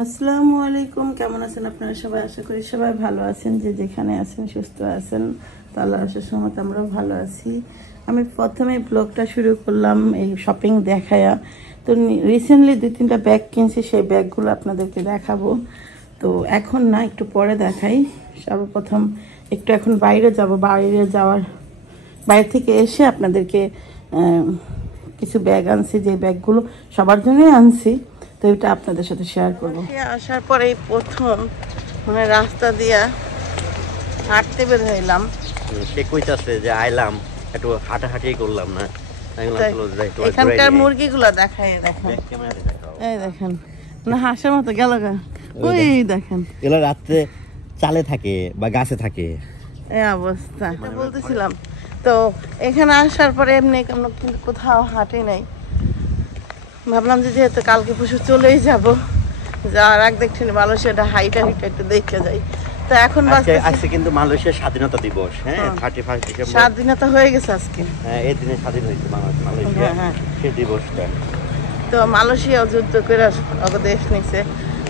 আসসালামু আলাইকুম, কেমন আছেন আপনারা সবাই? আশা করি সবাই ভালো আছেন, যে যেখানে আছেন সুস্থ আছেন। তো আল্লাহর আশীর্বাদে সহমতে আমরাও ভালো আছি। আমি প্রথমে ব্লগটা শুরু করলাম এই শপিং দেখায়া। তো রিসেন্টলি 2-3টা ব্যাগ কিনছি, সেই ব্যাগগুলো আপনাদেরকে দেখাবো। তো এখন না, একটু পরে দেখাই। সর্বপ্রথম একটু এখন বাইরে বাইরে থেকে এসে আপনাদেরকে কিছু ব্যাগ আনছি, যে ব্যাগগুলো সবার জন্যই আনছি। তো এটা আপনাদের সাথে শেয়ার করবো। আসার পরে প্রথম মানে রাস্তা দিয়া হাঁটতে বের হইলাম। সে কইতাছে যে আইলাম একটু হাঁটাহাঁটি করলাম না, এখানকার মুরগিগুলো দেখায়, দেখেন এই দেখেন না, হাঁসের মতো গেল গা। ওই দেখেন এগুলো রাত্রে চালে থাকে বা গাছে থাকে, এই অবস্থা বলতেছিলাম। তো এখানে আসার পরে এমনি আমরা কিন্তু কোথাও হাঁটি নাই। ভাবলাম যে যেহেতু কালকে পরশু চলেই যাব, যাওয়ার আগ দেখছি মালয়েশিয়াটা হাইটা একটু দেখে যাই। তো এখন আজকে কিন্তু মালয়েশিয়ার স্বাধীনতা দিবস, হ্যাঁ 31 ডিসেম্বর স্বাধীনতা হয়ে গেছে আজকে। হ্যাঁ, এই দিনে স্বাধীন হয়েছে মালয়েশিয়া, সেই দিবসটা। তো মালয়েশিয়াও যুদ্ধ করে দেশ নিছে,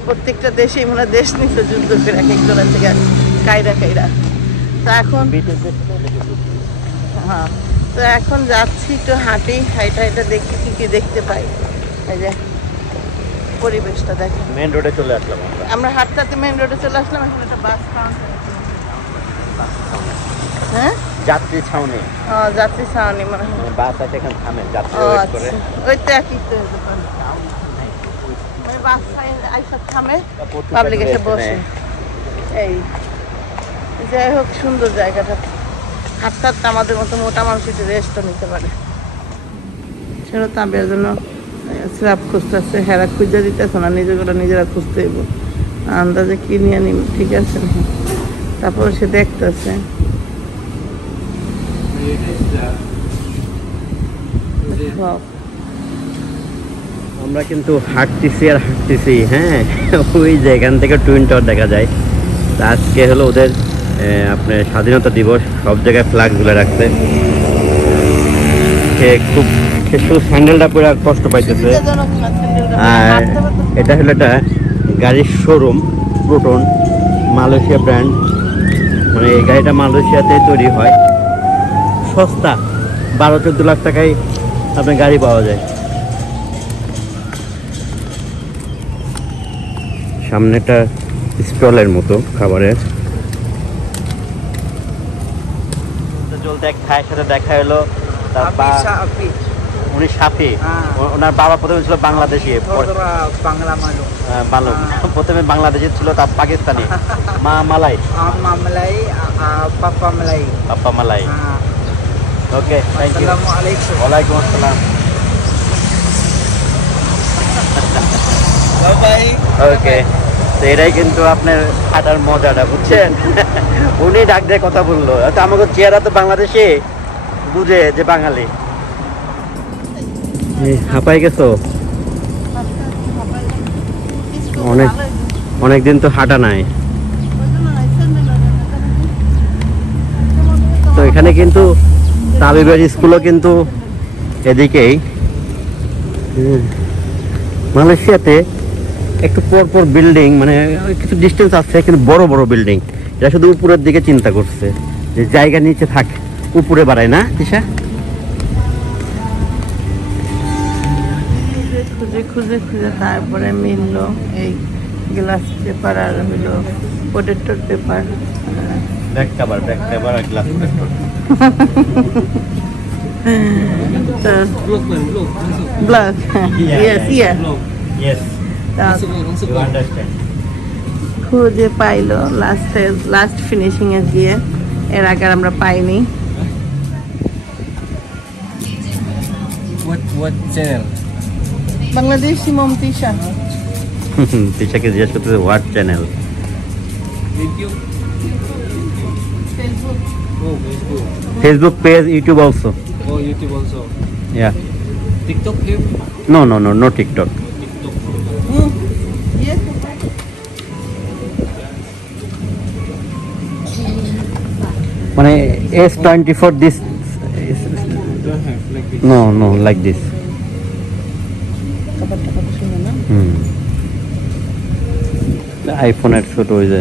প্রত্যেকটা দেশেই মনে দেশ নিছে যুদ্ধ করে, এক একজনের থেকে কায়রা। তো এখন হ্যাঁ, তো এখন যাচ্ছি একটু হাইটা দেখি কি দেখতে পাই। এই যে পরিবেশটা দেখেন, মেইন রোডে চলে আসলাম আমরা হাঁটতে মেইন রোডে চলে আসলাম। এখন একটা বাস কাউন্টার, হ্যাঁ যাত্রী ছাউনি, যাত্রী ছাউনি মনে হয়, বাস আছে এখানে থামে, যাত্রী ওয়েট করে। ওই তো একই তো মানে বাস আইসা থামে, পাবলিক এসে বসে। এই যাই হোক, সুন্দর জায়গাটা। হাঁটতে আমাদের মতো মোটা মানুষ একটু রেস্টও নিতে পারে। সেটা তাদের জন্য স্ল্যাব খুঁজতেছে, হেরা খুঁজে দিতেছে না, নিজেরা খুঁজতে হইব। আন্দাজে কি নিয়ে নিব, ঠিক আছে। তারপর সে দেখতেছে আমরা কিন্তু হাঁটতেছি, হ্যাঁ ওই যে এখান থেকে টুইন টাওয়ার দেখা যায়। আজকে হলো ওদের আপনার স্বাধীনতা দিবস, সব জায়গায় ফ্ল্যাগ ঝুলে রাখছে। খুব স্যান্ডেলটা পুরো কষ্ট পাইতেছে। আর এটা হলো একটা গাড়ির শোরুম, প্রোটন, মালয়েশিয়া ব্র্যান্ড। মানে এই গাড়িটা মালয়েশিয়াতে তৈরি হয়, সস্তা 12-14 লাখ টাকায় আপনার গাড়ি পাওয়া যায়। সামনেটা স্টলের মতো খাবারের। চলতে এক ভাইয়ের সাথে দেখা হলো, উনি সাফি, ওনার বাবা প্রথমে ছিল বাংলাদেশি, প্রথমে বাংলাদেশি ছিল, তার পাকিস্তানি, মা মালাই, পাপ্পা মালাই। ওকে, থ্যাংক ইউ। ওয়ালাইকুম আসসালাম। ওকে, তো এটাই কিন্তু আপনার হাঁটার মজাটা, বুঝছেন। উনি ডাক দিয়ে কথা বললো, তো আমাকে চেহারা তো বাংলাদেশে বুঝে যে বাঙালি। হাঁপাই গেছো? অনেকদিন তো হাঁটা নাই। তো এখানে কিন্তু তাবিবের স্কুলও কিন্তু এদিকেই। মালয়েশিয়াতে একটু পর বিল্ডিং, মানে কিছু ডিস্টেন্স আছে, কিন্তু বড় বড় বিল্ডিং। এটা শুধু উপরের দিকে চিন্তা করছে, যে জায়গা নিচে থাক, উপরে বাড়ায় না। দিশা খুঁজে তারপরে মিললো এই গ্লাস পেপার আর হলো পোটেটোর পেপার, ব্যাক কভার আর গ্লাস পেপার। ব্লক, খুঁজে পাইলো লাস্ট ফিনিশিং এ গিয়ে। এর আগে আমরা পাইনি। What channel? বাংলাদেশি মমতিশা। তিশাকে জিজ্ঞেস করতেছে what channel. YouTube. Facebook page, YouTube also. Oh, YouTube also. Yeah. TikTok here? No TikTok. TikTok. Yes. মানে S24 this Don't have like this. no like this. আইফোনের ছোট ওই যে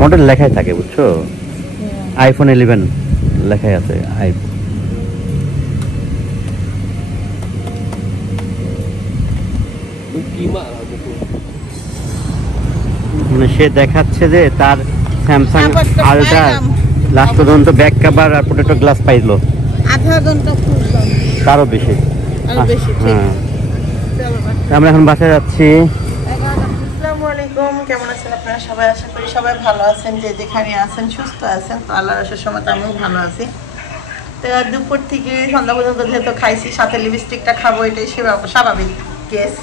মডেল লেখাই থাকে বুঝছো, আইফোন 11 লেখাই আছে আইফোন। মানে সে দেখাচ্ছে যে তার স্যামসাং ব্যাপারটা আলট্রা পাইলাম। লাস্ট পর্যন্ত ব্যাক কভার আর পোটেটো গ্লাস পাইলো, আধা ঘন্টা খুঁজলাম, তারও বেশি। আরো বেশি, ঠিক। হ্যাঁ, চলো ভাই। আমরা এখন বাসায় যাচ্ছি। আসসালামু আলাইকুম, কেমন আছেন আপনারা সবাই? আশা করি সবাই ভালো আছেন, যে যেখানে আছেন সুস্থ আছেন। তো আল্লাহর আসার সময় তো আমিও ভালো আছি। তো দুপুর থেকে সন্ধ্যা পর্যন্ত যেহেতু খাইছি, সাথে লিপস্টিকটা খাবো, এটাই স্বাভাবিক কেস।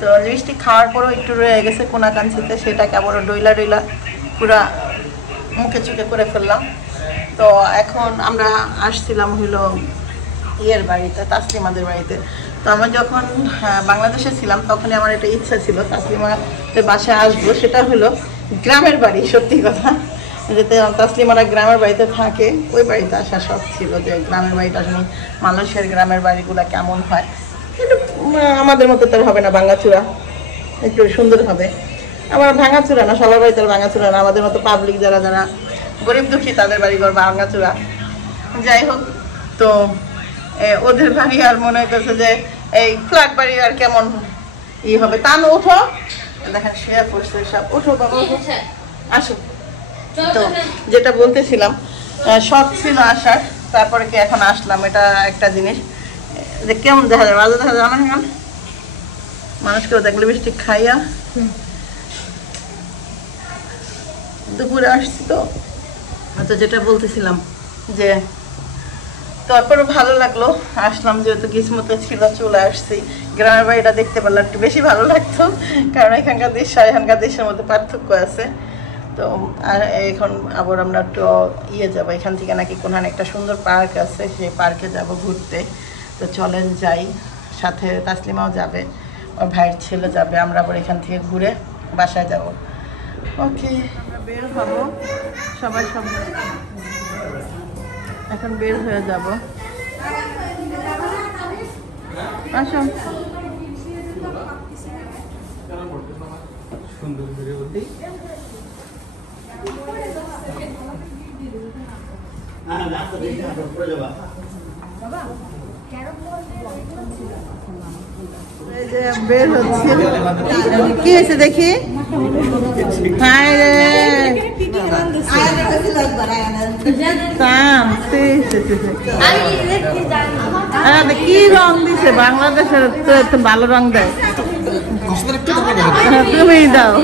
তো লিপস্টিক খাওয়ার পরেও একটু রয়ে গেছে কোনাকাঞ্চিতে, সেটাকে আবার ডইলা ডইলা পুরা মুখে চুকে করে ফেললাম। তো এখন আমরা আসছিলাম হইলো ইয়ের বাড়িতে, তাসলিমাদের বাড়িতে। তো আমরা যখন বাংলাদেশে ছিলাম তখনই আমার একটা ইচ্ছা ছিল তাসলিমাদের বাসায় আসবো। সেটা হলো গ্রামের বাড়ি, সত্যি কথা, যেতে তাসলিমারা গ্রামের বাড়িতে থাকে, ওই বাড়িতে আসার শখ ছিল, যে গ্রামের বাড়িটা আসলে মালয়েশিয়ার গ্রামের বাড়িগুলো কেমন হয়। একটু আমাদের মতো তার হবে না, ভাঙাচুরা, একটু সুন্দর হবে। আমার ভাঙাচুরা না, সবার বাড়িতে ভাঙাচুরা না, আমাদের মতো পাবলিক যারা যারা গরিব দুঃখী তাদের বাড়িঘর ভাঙাচুরা। যাই হোক, তো ওদের বাড়ি আর মনে হইতেছে যে এই ফ্ল্যাট বাড়ি আর কেমন হবে। তা না, ওঠো, দেখেন শেয়ার করছে সব, ওঠো বাবা, ওঠো, আসো। তো যেটা বলতেছিলাম, শখ ছিল আসার, তারপরে কি এখন আসলাম। এটা একটা জিনিস যে কেমন দেখা যায়, বাজে দেখা যায় না, এখন মানুষকেও দেখলে বৃষ্টি খাইয়া। দুপুরে আসছি তো, তো যেটা বলতেছিলাম যে তারপরে ভালো লাগলো, আসলাম, যেহেতু কিসমতে ছিল চলে আসছি। গ্রামের বাড়িটা দেখতে পারলে একটু বেশি ভালো লাগতো, কারণ এখানকার দৃশ্য আর এখানকার দৃশ্যের মধ্যে পার্থক্য আছে। তো আর এখন আবার আমরা একটু যাবো, এখান থেকে নাকি কোনখানে একটা সুন্দর পার্ক আছে, সেই পার্কে যাব ঘুরতে। তো চলেন যাই, সাথে তাসলিমাও যাবে, ওর ভাইয়ের ছেলে যাবে, আমরা আবার এখান থেকে ঘুরে বাসায় যাব। ওকে, আমরা বের হবো সবাই, এখন বের হয়ে যাব। আসো, এই যে বের হচ্ছে, কি হয়েছে দেখি। হায় রে কি রং দিছে, বাংলাদেশের তো এত ভালো রং দেয়, তুমি দাও।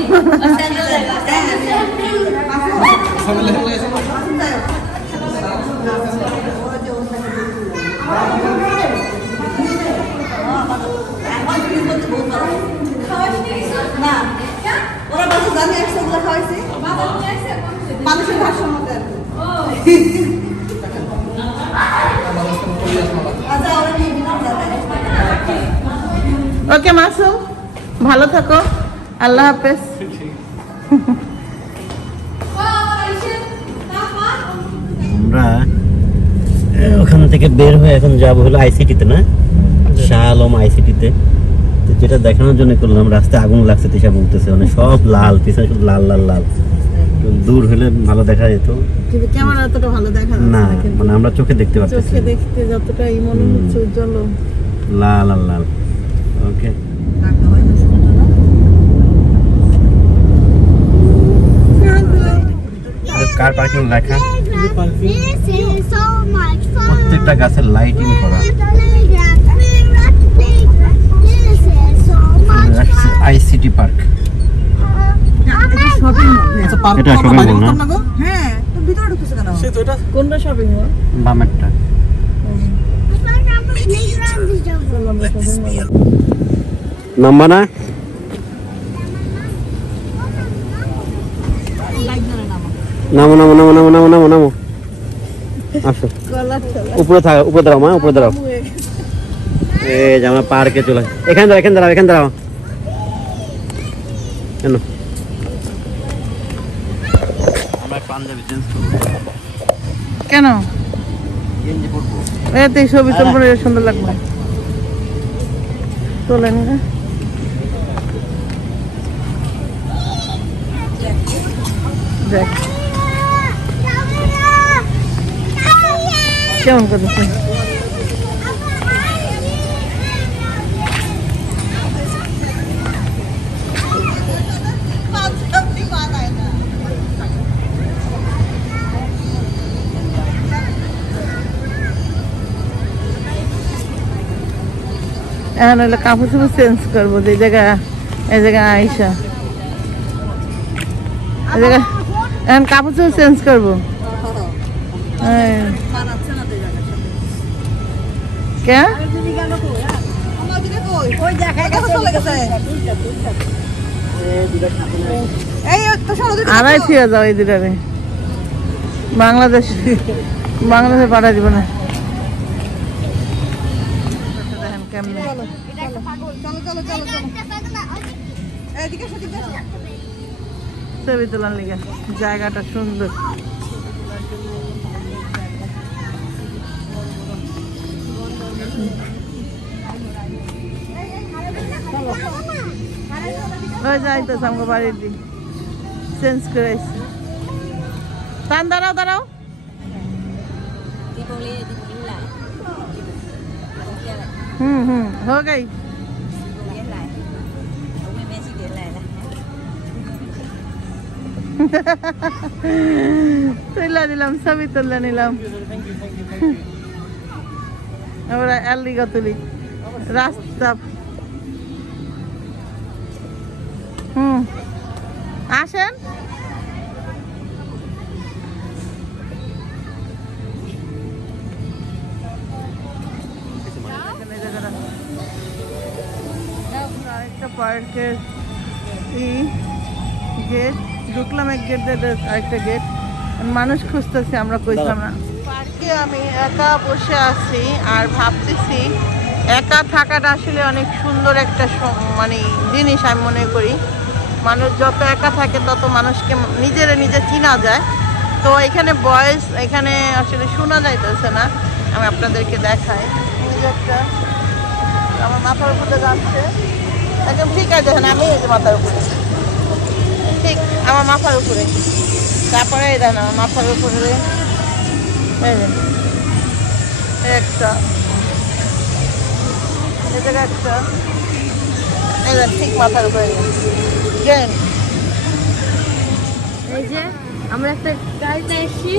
ওকে মাসুম, ভালো থাকো, আল্লাহ হাফেজ। আমরা ওখান থেকে বের হয়ে এখন যাবো হলো আইসিটিতে, না শাহ আলম আইসিটিতে। তো যেটা দেখানোর জন্য করলাম, রাস্তায় আগুন লাগছে, তিশা বলতেছে, মানে সব লাল, পিছনে শুধু লাল লাল লাল। দূর হলে ভালো দেখা যেত, ক্যামেরা অতটা ভালো দেখা না, মানে আমরা চোখে দেখতে পাচ্ছি, চোখে দেখতে যতটা মনে হচ্ছে উজ্জ্বল লাল আর লাল। ওকে, কার পার্কিং লেখা, প্রত্যেকটা গাছের লাইটিং করা। আইসিটি পার্ক, এটা শপিং মল না? হ্যাঁ, তো ভিতরে ঢুকছে কেন? কোনটা শপিং মল? বামেরটা। নাম্বা না, নামো নামো নামো নামো নামো নামো নামো, আসো উপরে থাকো, উপরে দাঁড়াও মা, উপরে দাঁড়াও। এই যে আমরা পার্কে চলে, এখানে দাঁড়াও, এখানে দাঁড়াও, এখানে দাঁড়াও। কেন আমরা পাঞ্জাবি চেঞ্জ করবো, কেন গেঞ্জি পরবো, এতে ছবি তোমরা সুন্দর লাগবে, তোলেন না। দেখ কেমন করতেছে। এখন হলো কাপড় চোপড় চেঞ্জ করবো যে জায়গায় এই জায়গায় আইসা এই জায়গায় এখন কাপড় চোপড় চেঞ্জ করবো। কে আড়াই ছিঁড়ে যাও এই দুটারে বাংলাদেশে পাঠাই দিব না। কেমনে ছবি তোলার লিগে জায়গাটা সুন্দর। ওই যাইতেছে আমাকে বাড়ির দিন চেঞ্জ করে আসছি। তান দাঁড়াও দাঁড়াও हो गई। তুলে দিলাম ছবি তুলে নিলাম। আমরা এলদিগা তুলি রাস্তা। আসেন পার্কের গেট ঢুকলাম, এক গেট আরেকটা গেট মানুষ খুঁজতেছে, আমরা কইতাম না। পার্কে আমি একা বসে আছি আর ভাবতেছি একা থাকাটা আসলে অনেক সুন্দর একটা মানে জিনিস আমি মনে করি। মানুষ যত একা থাকে তত মানুষকে নিজে চিনা যায়। তো এখানে ভয়েস এখানে আসলে শোনা যাইতেছে না, আমি আপনাদেরকে দেখাই। একটা আমার মাথার উপরে যাচ্ছে একদম ঠিক আছে, দেখেন আমি এই যে মাথার উপরে ঠিক আমার মাথার উপরে, তারপরে এই দেখেন আমার মাথার উপরে একটা এই জায়গায় একটা এই দেন ঠিক মাথার উপরে। এই যে আমরা একটা গাড়িতে এসেছি।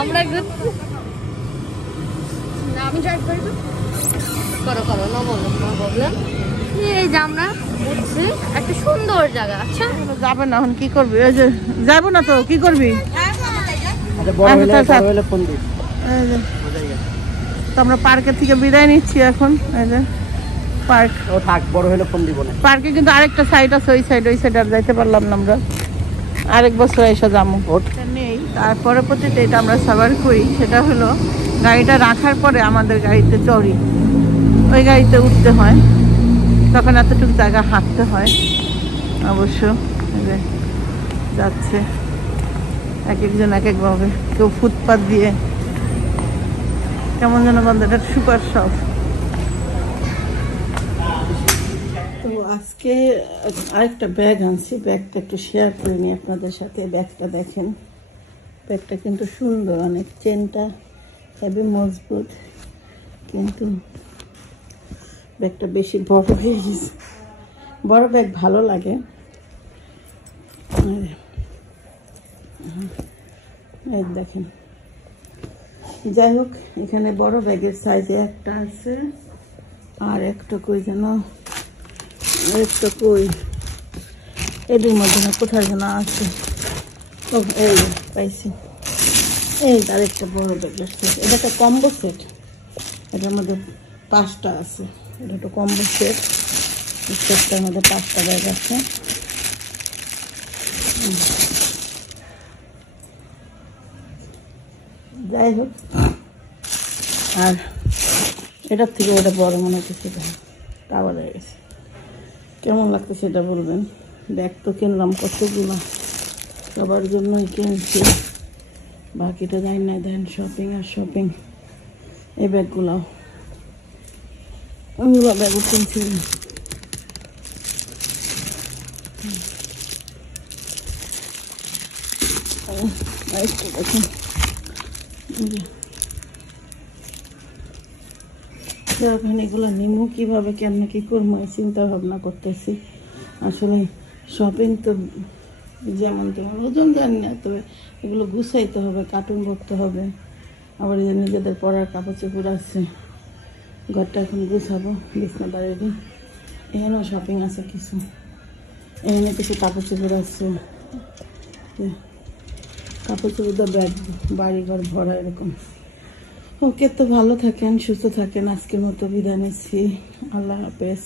আমরা আমি ড্রাইভ করি তো করো করো না বলো প্রবলেম। এই যে আমরা বুঝছি একটা সুন্দর জায়গা। আচ্ছা যাবে না এখন কি করবি? ওই যে যাবো না তো কি করবি? তো আমরা পার্কের থেকে বিদায় নিচ্ছি এখন। এই যে পার্ক ও থাক, বড় হলে ফোন দিব না। পার্কে কিন্তু আরেকটা সাইড আছে, ওই সাইড আর যাইতে পারলাম না আমরা। আরেক বছর এসে যাবো নেই। তারপরে প্রতিটা এটা আমরা সাবার করি, সেটা হলো গাড়িটা রাখার পরে আমাদের গাড়িতে চড়ি, ওই গাড়িতে উঠতে হয়, তখন এতটুকু জায়গা হাঁটতে হয়। অবশ্য যাচ্ছে এক একজন এক একভাবে, কেউ ফুটপাথ দিয়ে, কেমন যেন বন্ধ, এটা সুপার শপ। তো আজকে আরেকটা ব্যাগ আনছি, ব্যাগটা একটু শেয়ার করে নিই আপনাদের সাথে। ব্যাগটা দেখেন, ব্যাগটা কিন্তু সুন্দর অনেক, চেনটা হেভি মজবুত, কিন্তু ব্যাগটা বেশি বড় হয়ে গেছে। বড় ব্যাগ ভালো লাগে। এই দেখেন, যাই হোক এখানে বড় ব্যাগের সাইজে একটা আছে, আর একটা কই যেন একটা কই এদের মধ্যে না কোথায় যেন আছে। ও এই পাইছি, এই আরেকটা বড় ব্যাগের সেট। এটা একটা কম্বো সেট, এটার মধ্যে 5টা আছে। এটা একটা কম্বো সেট, সেটটার মধ্যে 5টা ব্যাগ আছে। যাই হোক, আর এটার থেকে ওটা বড় মনে হচ্ছে, টাওয়ার হয়ে গেছে। কেমন লাগতো সেটা বলবেন। ব্যাগ তো কিনলাম কতগুলো, সবার জন্যই কিনছি, বাকিটা জানি না। দেন শপিং আর শপিং। এই ব্যাগগুলো ওগুলো ব্যাগও কিনছি। দেখুন এখন এগুলো নিমু কীভাবে, কেমন কী করবো চিন্তা ভাবনা করতেছি। আসলে শপিং তো যেমন তেমন ওজন জানি না, তবে এগুলো গুছাইতে হবে, কার্টুন করতে হবে। আবার এই যে নিজেদের পড়ার কাপড় চোপড় আছে, ঘরটা এখন গুছাবো, বিছনাটা রেডি। এখানেও শপিং আছে কিছু, এখানে কিছু কাপড় চোপড় আছে, কাপড় চোপড় তো ব্যাগ, বাড়িঘর ভরা এরকম। ওকে, তো ভালো থাকেন, সুস্থ থাকেন। আজকের মতো বিদায় নিচ্ছি। আল্লাহ হাফেজ।